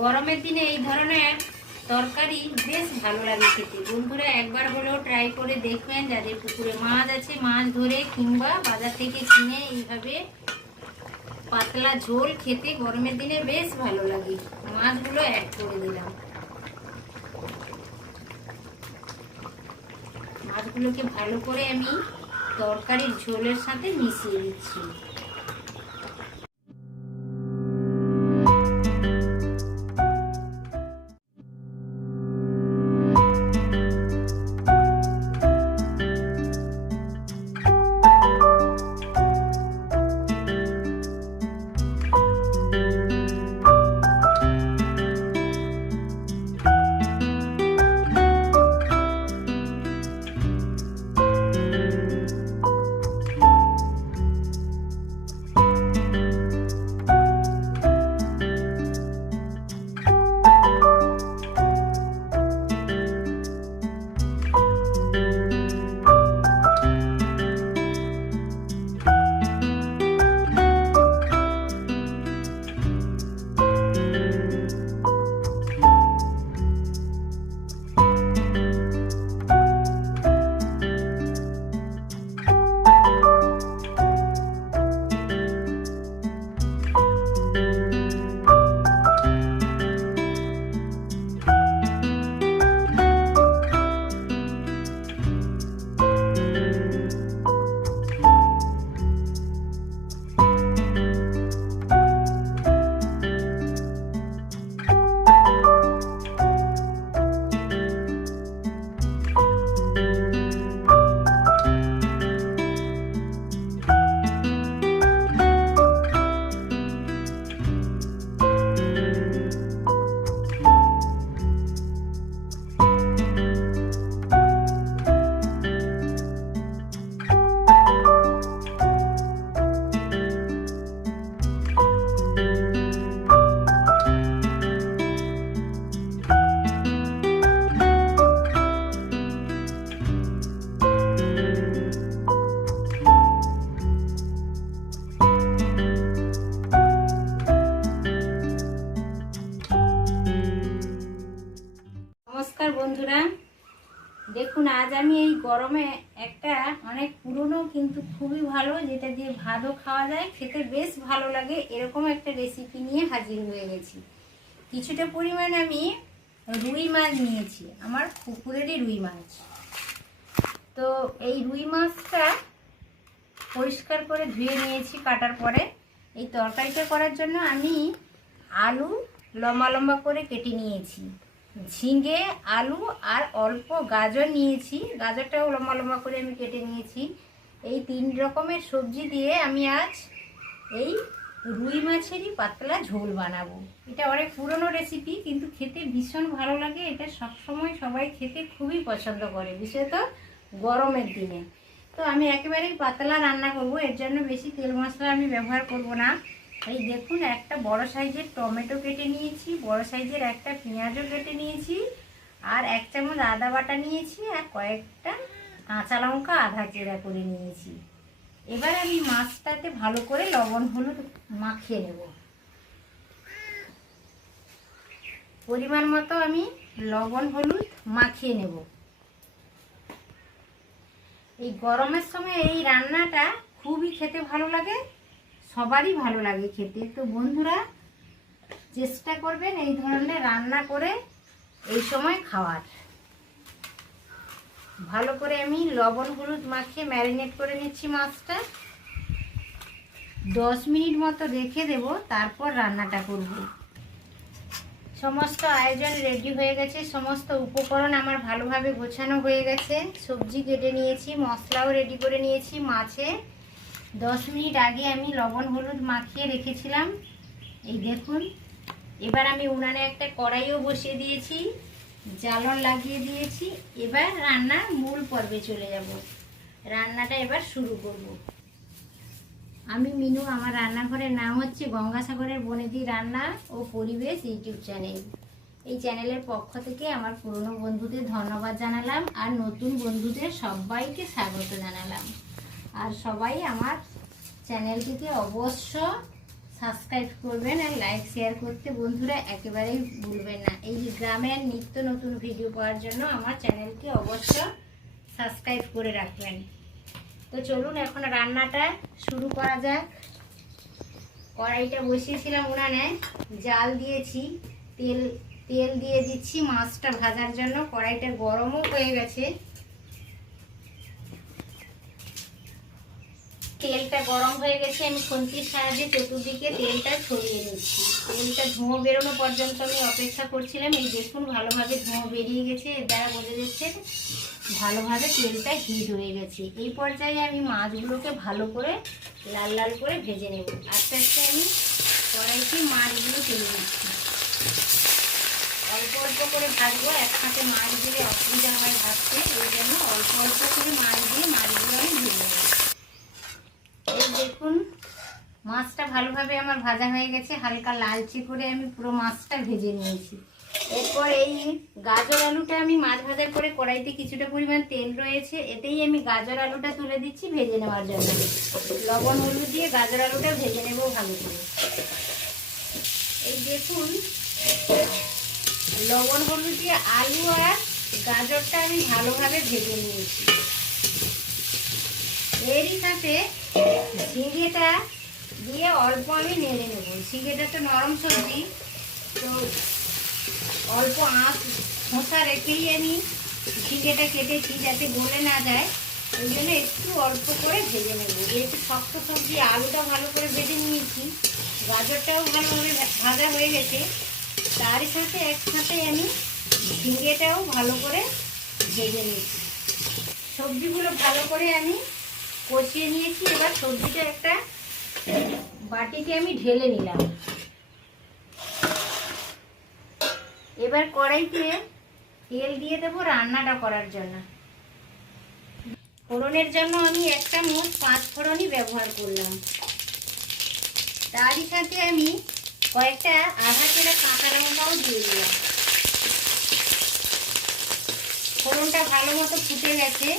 গরমের দিনে এই ধরনের তরকারি বেশ ভালো লাগে খেতে। বন্ধুরা একবার হলেও ট্রাই করে দেখবেন। যাদের পুকুরে মাছ আছে, মাছ ধরে কিংবা বাজার থেকে কিনে এইভাবে পাতলা ঝোল খেতে গরমের দিনে বেশ ভালো লাগে। মাছগুলো অ্যাড করে দিলাম। মাছগুলোকে ভালো করে আমি তরকারির ঝোলের সাথে মিশিয়ে দিচ্ছি। বন্ধুরা দেখুন, আজ আমি এই গরমে একটা অনেক পুরনো কিন্তু খুবই ভালো, যেটা দিয়ে ভাতও খাওয়া যায়, খেতে বেশ ভালো লাগে, এরকম একটা রেসিপি নিয়ে হাজির হয়ে গেছি। কিছুটা পরিমাণ আমি রুই মাছ নিয়েছি, আমার পুকুরেরই রুই মাছ। তো এই রুই মাছটা পরিষ্কার করে ধুয়ে নিয়েছি কাটার পরে। এই তরকারিটা করার জন্য আমি আলু লম্বা লম্বা করে কেটে নিয়েছি, ঝিঙে, আলু আর অল্প গাজর নিয়েছি, গাজরটাও লম্বা লম্বা করে আমি কেটে নিয়েছি। এই 3 রকমের সবজি দিয়ে আমি আজ এই রুই মাছেরই পাতলা ঝোল বানাবো। এটা অনেক পুরনো রেসিপি, কিন্তু খেতে ভীষণ ভালো লাগে। এটা সবসময় সবাই খেতে খুবই পছন্দ করে, বিশেষত গরমের দিনে। তো আমি একেবারেই পাতলা রান্না করব, এর জন্য বেশি তেল মশলা আমি ব্যবহার করব না। এই দেখুন, একটা বড় সাইজের টমেটো কেটে নিয়েছি, বড় সাইজের একটা পেঁয়াজও কেটে নিয়েছি, আর 1 চামচ আদা বাটা নিয়েছি, আর কয়েকটা কাঁচা লঙ্কা আধা চেরা করে নিয়েছি। এবার আমি মাছটাতে ভালো করে লবণ হলুদ মাখিয়ে নেব। পরিমাণ মতো আমি লবণ হলুদ মাখিয়ে নেব। এই গরমের সময় এই রান্নাটা খুবই খেতে ভালো লাগে, সবারই ভালো লাগে খেতে। তো বন্ধুরা চেষ্টা করবেন এই ধরনের রান্না করে এই সময় খাওয়ার। ভালো করে আমি লবণ হলুদ মাখিয়ে ম্যারিনেট করে নিচ্ছি মাছটা। 10 মিনিট মতো রেখে দেব, তারপর রান্নাটা করব। সমস্ত আয়োজন রেডি হয়ে গেছে, সমস্ত উপকরণ আমার ভালোভাবে গোছানো হয়ে গেছে। সবজি কেটে নিয়েছি, মশলাও রেডি করে নিয়েছি। মাছে 10 মিনিট আগে আমি লবণ হলুদ মাখিয়ে রেখেছিলাম। এই দেখুন, এবার আমি উনানে একটা কড়াইও বসিয়ে দিয়েছি, জ্বালন লাগিয়ে দিয়েছি। এবার রান্নার মূল পর্বে চলে যাব। রান্নাটা এবার শুরু করব। আমি মিনু, আমার রান্নাঘরের নাম হচ্ছে গঙ্গাসাগরের বনেদি রান্না ও পরিবেশ ইউটিউব চ্যানেল। এই চ্যানেলের পক্ষ থেকে আমার পুরনো বন্ধুদের ধন্যবাদ জানালাম, আর নতুন বন্ধুদের সবাইকে স্বাগত জানালাম। আর সবাই আমার চ্যানেলটিকে অবশ্য সাবস্ক্রাইব করবেন আর লাইক শেয়ার করতে বন্ধুরা একেবারেই ভুলবেন না। এই গ্রামের নিত্য নতুন ভিডিও পাওয়ার জন্য আমার চ্যানেলকে অবশ্যই সাবস্ক্রাইব করে রাখবেন। তো চলুন এখন রান্নাটা শুরু করা যাক। কড়াইটা বসিয়েছিলাম উনানে, জাল দিয়েছি, তেল দিয়ে দিচ্ছি মাছটা ভাজার জন্য। কড়াইটা গরমও হয়ে গেছে, তেলটা গরম হয়ে গেছে। আমি খুন্তির সাহায্যে চতুর্দিকে তেলটা ছড়িয়ে নিচ্ছি। তেলটা ধোঁয়া বেরোনো পর্যন্ত আমি অপেক্ষা করছিলাম। এই দেখুন ভালোভাবে ধোঁয়া বেরিয়ে গেছে, এর দ্বারা বোঝা যাচ্ছে ভালোভাবে তেলটা হিট হয়ে গেছে। এই পর্যায়ে আমি মাছগুলোকে ভালো করে লাল লাল করে ভেজে নেব। আস্তে আস্তে আমি কড়াইতে মাছগুলো তুলে দিচ্ছি। অল্প অল্প করে ভাজবো, একসাথে মাছ দিলে অসুবিধা হয় ভাজতে, ওই জন্য অল্প অল্প করে মাছ দিয়ে মাছগুলো আমি ভেজে নেব। এই দেখুন মাছটা ভালোভাবে আমার ভাজা হয়ে গেছে, হালকা লালচে করে আমি পুরো মাছটা ভেজে নিয়েছি। এরপর এই গাজর আলুটা আমি মাছ ভাজার পরে কড়াইতে কিছুটা পরিমাণ তেল রয়েছে, এতেই আমি গাজর আলুটা তুলে দিচ্ছি ভেজে নেওয়ার জন্য। লবণ হলুদ দিয়ে গাজর আলুটা ভেজে নেব ভালো করে। এই দেখুন লবণ হলুদ দিয়ে আলু আর গাজরটা আমি ভালোভাবে ভেজে নিয়েছি। এরই সাথে ঝিঙেটা দিয়ে অল্প আমি নেড়ে নেব। ঝিঙেটা তো নরম সবজি, তো অল্প আঁচ খোসা রেখেই আমি ঝিঙেটা কেটেছি যাতে গলে না যায়, ওই জন্য একটু অল্প করে ভেজে নেব। যেহেতু শক্ত সবজি, আলুটা ভালো করে ভেজে নিয়েছি, গাজরটাও ভালোভাবে ভাজা হয়ে গেছে, তার সাথে একসাথে আমি ঝিঙেটাও ভালো করে ভেজে নিয়েছি। সবজিগুলো ভালো করে আমি কষিয়ে নিয়েছি। এবার সবজিটা একটা বাটিতে আমি ঢেলে নিলাম। এবার কড়াইতে তেল দিয়ে দেবো রান্নাটা করার জন্য। ফোড়নের জন্য আমি 1 চামচ 5 ফোড়নই ব্যবহার করলাম। তারই সাথে আমি কয়েকটা আধা কেটে কাঁচা লঙ্কাও দিয়ে দিলাম। ফোড়নটা ভালো মতো ফুটে গেছে,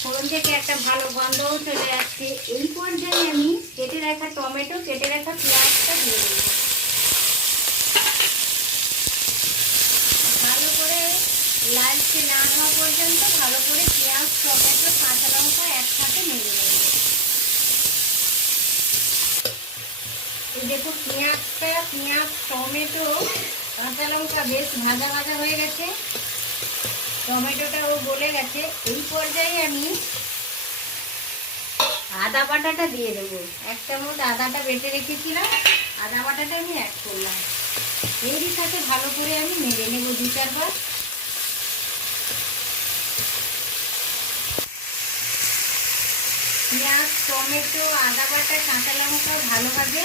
ফোড়ন থেকে একটা ভালো গন্ধও চলে যাচ্ছে। এই পর্যায়ে আমি কেটে রাখা টমেটো, কেটে রাখা পেঁয়াজটা দিয়ে দেবো। ভালো করে লালচে না হওয়া পর্যন্ত ভালো করে পেঁয়াজ, টমেটো, কাঁচা লঙ্কা একসাথে নেড়ে নেব। এই দেখুন পেঁয়াজ, টমেটো, কাঁচা লঙ্কা বেশ ভাজা ভাজা হয়ে গেছে, টমেটোটাও গলে গেছে। এই পর্যায়ে আমি আদা বাটাটা দিয়ে দেবো। 1 চামচ আদাটা বেটে রেখেছিলাম, আদা বাটাটা আমি অ্যাড করলাম। এরই সাথে ভালো করে আমি নেড়ে নেব 2-4 বার। পেঁয়াজ, টমেটো, আদা বাটা, কাঁচা লঙ্কা ভালোভাবে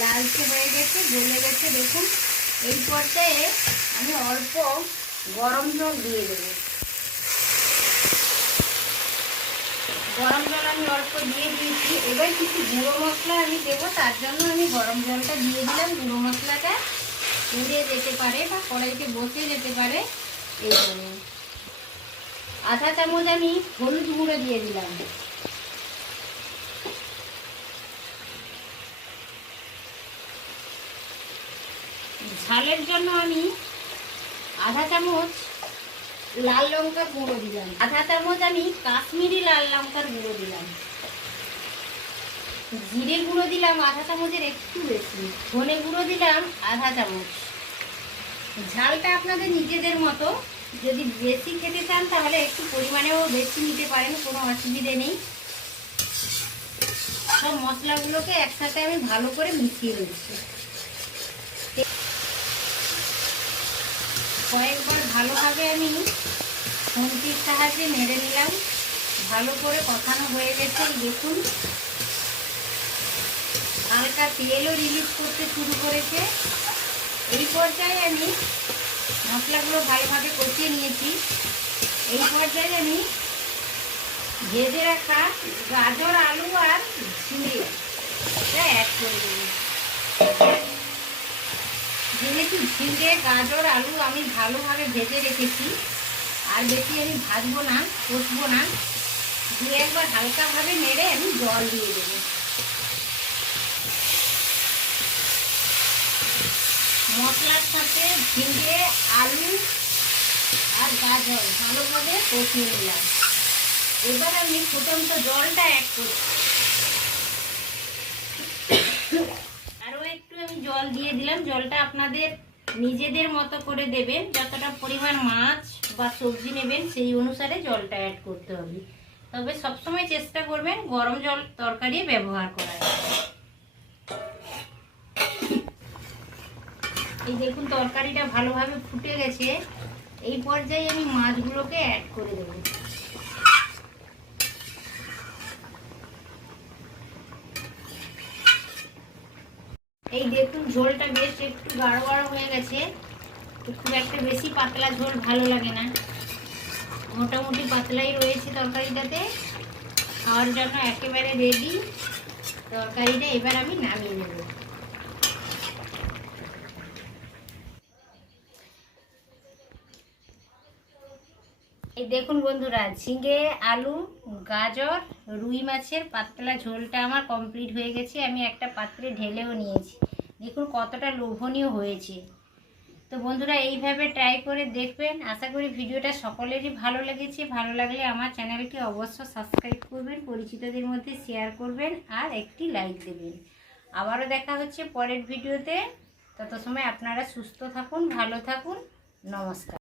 লালচে হয়ে গেছে, গলে গেছে। দেখুন এই পর্যায়ে আমি অল্প গরম জল দিয়ে দেবো। গরম জল আমি অল্প দিয়ে দিয়েছি। এবার কিছু গুঁড়ো মশলা আমি দেবো, তার জন্য আমি গরম জলটা দিয়ে দিলাম। গুঁড়ো মশলাটা পুড়ে যেতে পারে বা কড়াইতে বসে যেতে পারে, এই জন্য। আধা চামচ আমি হলুদ গুঁড়ো দিয়ে দিলাম। ঝালের জন্য আমি আধা চামচ লাল লঙ্কার গুঁড়ো দিলাম। আধা চামচ আমি কাশ্মীরি লাল লঙ্কার গুঁড়ো দিলাম। জিরে গুঁড়ো দিলাম আধা চামচের একটু বেশি। ধনে গুঁড়ো দিলাম আধা চামচ। ঝালটা আপনাদের নিজেদের মতো, যদি বেশি খেতে চান তাহলে একটু পরিমাণেও বেশি নিতে পারেন, কোনো অসুবিধে নেই। সব মশলাগুলোকে একসাথে আমি ভালো করে মিশিয়ে দিচ্ছি। কয়েকবার ভালোভাবে আমি খুন্তির সাহায্যে নেড়ে নিলাম। ভালো করে কষানো হয়ে গেছে। দেখুন হালকা তেলও রিলিজ করতে শুরু করেছে। এই পর্যায়ে আমি মশলাগুলো ভালোভাবে কষিয়ে নিয়েছি। এই পর্যায়ে আমি ভেজে রাখা গাজর, আলু আর ঝিঙেটা অ্যাড করে দেব। যেহেতু ঝিঙে, গাজর, আলু আমি ভালোভাবে ভেজে রেখেছি, আর বেশি আমি ভাজবো না, কষবো না। 2-1 বার হালকাভাবে নেড়ে আমি জল দিয়ে দেবো। মশলার সাথে ঝিঙে, আলু আর গাজর ভালোভাবে কষিয়ে নিলাম। এবার আমি ফুটন্ত জলটা অ্যাড করছি। আরও একটু আমি জল দিয়ে দিলাম। জলটা আপনাদের নিজেদের মতো করে দেবেন, যতটা পরিমাণ মাছ বা সবজি নেবেন সেই অনুসারে জলটা অ্যাড করতে হবে। তবে সবসময় চেষ্টা করবেন গরম জল তরকারি ব্যবহার করার। এই দেখুন তরকারিটা ভালোভাবে ফুটে গেছে। এই পর্যায়ে আমি মাছগুলোকে অ্যাড করে দেব। এই দেখুন ঝোলটা বেশ একটু গাঢ় গাঢ় হয়ে গেছে। খুব একটা বেশি পাতলা ঝোল ভালো লাগে না, মোটামুটি পাতলাই রয়েছে তরকারিটাতে। খাওয়ার জন্য একেবারে রেডি তরকারিটা। এবার আমি নামিয়ে নেব। এই দেখুন বন্ধুরা, ঝিঙে, আলু, গাজর, রুই মাছের পাতলা ঝোলটা আমার কমপ্লিট হয়ে গেছে। আমি একটা পাত্রে ঢেলেও নিয়েছি। দেখুন কতটা লোভনীয় হয়েছে। তো বন্ধুরা এইভাবে ট্রাই করে দেখবেন। আশা করি ভিডিওটা সকলেরই ভালো লেগেছে। ভালো লাগলে আমার চ্যানেলকে অবশ্য সাবস্ক্রাইব করবেন, পরিচিতদের মধ্যে শেয়ার করবেন আর একটি লাইক দেবেন। আবারও দেখা হচ্ছে পরের ভিডিওতে। তত সময় আপনারা সুস্থ থাকুন, ভালো থাকুন। নমস্কার।